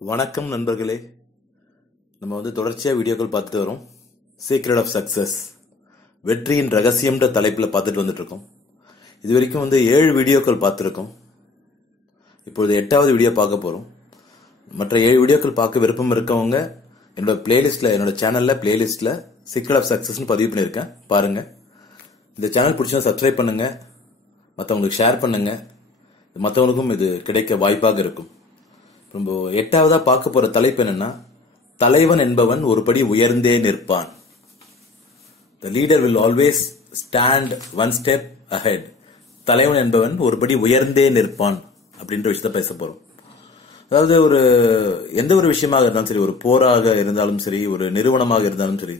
வணக்கம் நண்பர்களே. நம்ம தொடர்ச்சியாக வீடியோக்கள் பார்த்துட்டு வரோம். சீக்ரெட் ஆஃப் சக்சஸ், வெற்றியின் ரகசியம்ன்ற தலைப்பில் பார்த்துட்டு வந்துட்டு இருக்கோம். இது வரைக்கும் 7 வீடியோக்கள் பார்த்துருக்கோம். இப்பொழுது 8வது வீடியோ பார்க்க போகிறோம். மற்ற 7 வீடியோக்கள் பார்க்க விருப்பம் இருக்கவங்க என்னோட பிளேலிஸ்ட்டில், என்னோட சேனலில் பிளேலிஸ்ட்டில் சீக்ரெட் ஆஃப் சக்சஸ்ன்னு பதிவு பண்ணியிருக்கேன், பாருங்க. இந்த சேனல் பிடிச்சா சப்ஸ்கிரைப் பண்ணுங்க, மற்றவங்களுக்கு ஷேர் பண்ணுங்க, மற்றவங்களுக்கும் இது கிடைக்க வாய்ப்பாக இருக்கும். ரொம்ப 8வதா பார்க்க போற தலைப்பு என்னன்னா, தலைவன் என்பவன் ஒருபடி உயர்ந்தே நிற்பான். The leader will always stand one step ahead. தலைவன் என்பவன் ஒருபடி உயர்ந்தே நிற்பான் அப்படின்ற விஷயத்த பேச போறோம். அதாவது எந்த ஒரு விஷயமாக இருந்தாலும் சரி, ஒரு போராக இருந்தாலும் சரி, ஒரு நிறுவனமாக இருந்தாலும் சரி,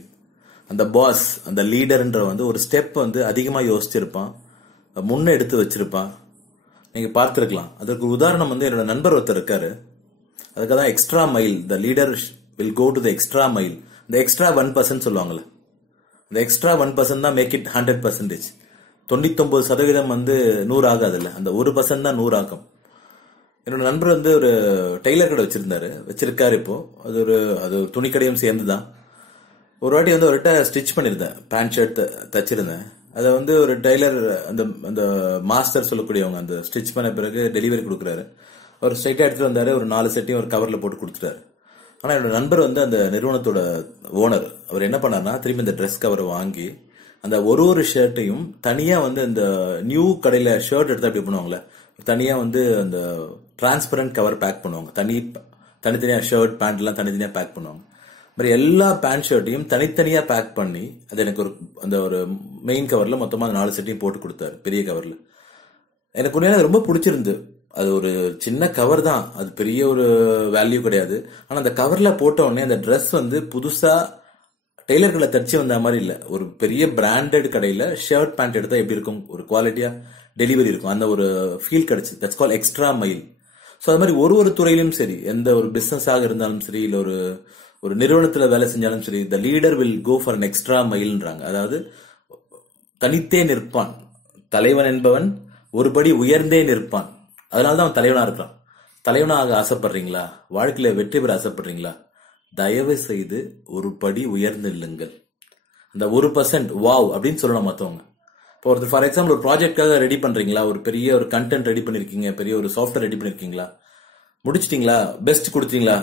அந்த பாஸ், அந்த லீடர்ன்ற ஒரு ஸ்டெப் அதிகமா யோசிச்சிருப்பான், முன்ன எடுத்து வச்சிருப்பான். நீங்க பார்த்திருக்கலாம். அதற்கு உதாரணம் என்னோட நண்பர் ஒருத்தர் இருக்காரு. அதுக்காக தான் extra mile, the leader will go to the extra mile. இந்த எக்ஸ்ட்ரா 1% சொல்லுவாங்கல்ல, இந்த எக்ஸ்ட்ரா 1% தான் மேக் இட் 100%. 99% 100 ஆகாதுல்ல, அந்த 1% தான் 100 ஆகும். என்னோட நண்பர் ஒரு டெய்லர் கடை வச்சிருக்காரு. இப்போ அது துணிக்கடையும் சேர்ந்துதான். ஒரு வாட்டி அவர்கிட்ட ஸ்டிச் பண்ணிருந்தேன், பேண்ட் ஷர்ட் தச்சிருந்தேன். அதை ஒரு டெய்லர், அந்த மாஸ்டர் சொல்லக்கூடியவங்க, அந்த ஸ்டிச் பண்ண பிறகு டெலிவரி கொடுக்குறாரு. அவர் ஸ்ட்ரைட்டா எடுத்துட்டு வந்தாரு. ஒரு 4 செட்டையும் ஒரு கவர்ல போட்டு கொடுத்துட்டாரு. ஆனா என்னோட நண்பர் அந்த நிறுவனத்தோட ஓனர். அவர் என்ன பண்ணார்னா, திரும்பி இந்த ட்ரெஸ் கவர் வாங்கி அந்த ஒரு ஷர்ட்டையும் தனியா இந்த நியூ கடையில ஷர்ட் எடுத்து அப்படி பண்ணுவாங்களே, தனியா அந்த டிரான்ஸ்பரண்ட் கவர் பேக் பண்ணுவாங்க. தனித்தனியா ஷர்ட் பேண்ட் எல்லாம் தனித்தனியா பேக் பண்ணுவாங்க. மாதிரி எல்லா பேண்ட் ஷர்ட்டையும் தனித்தனியா பேக் பண்ணி அது எனக்கு ஒரு மெயின் கவர்ல மொத்தமா 4 செட்டையும் போட்டு கொடுத்தாரு, பெரிய கவர்ல. எனக்கு உண்மையில ரொம்ப பிடிச்சிருந்து. அது ஒரு சின்ன கவர் தான், அது பெரிய ஒரு வேல்யூ கிடையாது. ஆனா அந்த கவர்ல போட்ட உடனே அந்த ட்ரெஸ் புதுசா டெய்லர் கடையில தச்சு வந்த மாதிரி இல்ல, ஒரு பெரிய பிராண்டட் கடையில ஷர்ட் பேண்ட் எடுத்தா எப்படி இருக்கும், ஒரு குவாலிட்டியா டெலிவரி இருக்கும், அந்த ஒரு ஃபீல் கிடைச்சு. That's call extra mile. So அது மாதிரி ஒரு துறையிலும் சரி, எந்த ஒரு பிசினஸ் ஆக இருந்தாலும் சரி, இல்ல ஒரு நிறுவனத்துல வேலை செஞ்சாலும் சரி, the leader will go for an extra மைல்ன்றாங்க. அதாவது தனித்தே நிற்பான். தலைவன் என்பவன் ஒருபடி உயர்ந்தே நிற்பான். அதனாலதான் அவன் தலைவனா இருக்கான். தலைவனாக ஆசைப்படுறீங்களா? வாழ்க்கையில வெற்றி பெற ஆசைப்படுறீங்களா? தயவு செய்து ஒரு படி உயர்ந்து இல்லுங்கள். அந்த 1% வாவ் அப்படின்னு சொல்லணும் மத்தவங்க. இப்போ ஃபார் எக்ஸாம்பிள் ஒரு ப்ராஜெக்டாக ரெடி பண்றீங்களா, ஒரு பெரிய ஒரு கண்டென்ட் ரெடி பண்ணிருக்கீங்க, பெரிய ஒரு சாஃப்ட்வேர் ரெடி பண்ணிருக்கீங்களா, முடிச்சிட்டீங்களா, பெஸ்ட் கொடுத்தீங்களா,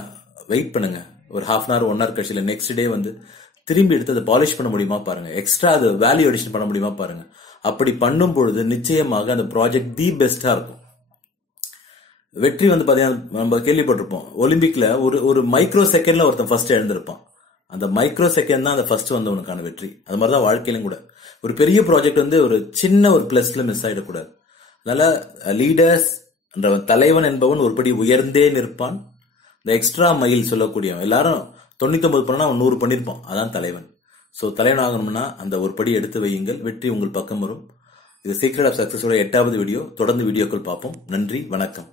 வெயிட் பண்ணுங்க. ஒரு ½ hour 1 hour கழிச்சு நெக்ஸ்ட் டே திரும்பி எடுத்து அதை பாலிஷ் பண்ண முடியுமா பாருங்க, எக்ஸ்ட்ரா அது வேல்யூ அடிஷன் பண்ண முடியுமா பாருங்க. அப்படி பண்ணும் பொழுது நிச்சயமாக அந்த ப்ராஜெக்ட் தி பெஸ்டா இருக்கும். வெற்றி பாத்தீங்கன்னா, நம்ம கேள்விப்பட்டிருப்போம், ஒலிம்பிக்ல ஒரு மைக்ரோ செகண்ட்ல ஒருத்தன் ஃபர்ஸ்ட் எழுந்திருப்பான். அந்த மைக்ரோ செகண்ட் தான் அந்த ஃபர்ஸ்ட் வந்தவனுக்கான வெற்றி. அது மாதிரிதான் வாழ்க்கையிலும் கூட ஒரு பெரிய ப்ராஜெக்ட் ஒரு சின்ன ஒரு பிளஸ்ல மிஸ் ஆயிடக்கூடாது. அதனால லீடர்ஸ் என்ற தலைவன் என்பவன் ஒருபடி உயர்ந்தே நிற்பான். இந்த எக்ஸ்ட்ரா மைல் சொல்லக்கூடியவன், எல்லாரும் 99 பண்ணா அவன் 100 பண்ணிருப்பான், அதான் தலைவன். சோ தலைவன் ஆகணும்னா அந்த ஒரு படி எடுத்து வையுங்கள், வெற்றி உங்கள் பக்கம் வரும். இது சீக்ரெட் ஆஃப் சக்சஸோட 8வது வீடியோ. தொடர்ந்து வீடியோக்கள் பார்ப்போம். நன்றி, வணக்கம்.